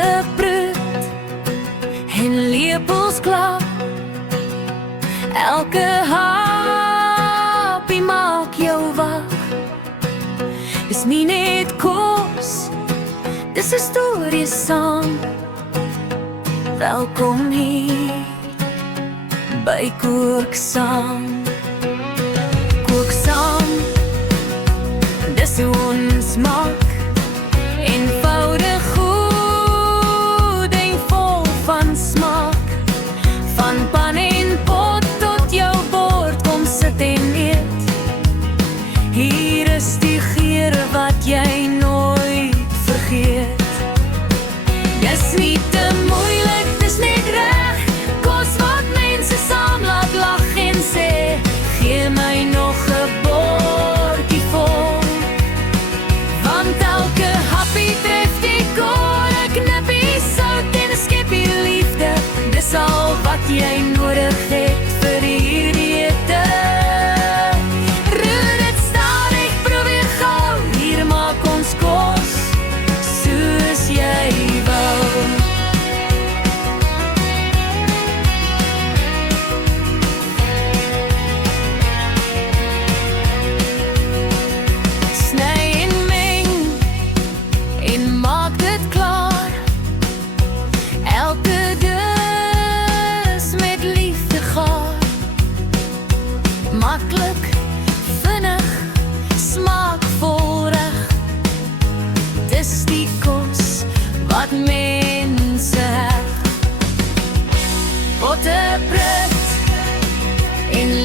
Borde brood en lepels klap. Elke hapie maak jou wag. Dis nie net kos, dis 'n storie saam. Welkom hier by Kook Saam. Kook Saam, dis hoe ons maak. Eenvoudig goed en vol van smaak. Van pan en pot tot jou bord, kom sit en eet. Hier is die geure wat jy nooit vergeet. Dis nie te moeilik, dis net reg. Kos wat mense saam laat lag en sê, gee my nog 'n bordjie vol. Want elke happie tref die koor, 'n knippie sout en 'n skepie liefde. Dis al wat jy nodig het vir hierdie ete. Roer dit stadig, probeer gou, hier maak ons kos soos jy wou. Sny en meng en maak dit klaar. Elke dis met liefde gaar. Maklik, vinnig, smaakvol reg. Dis die kos wat mense heg. Bottebrod en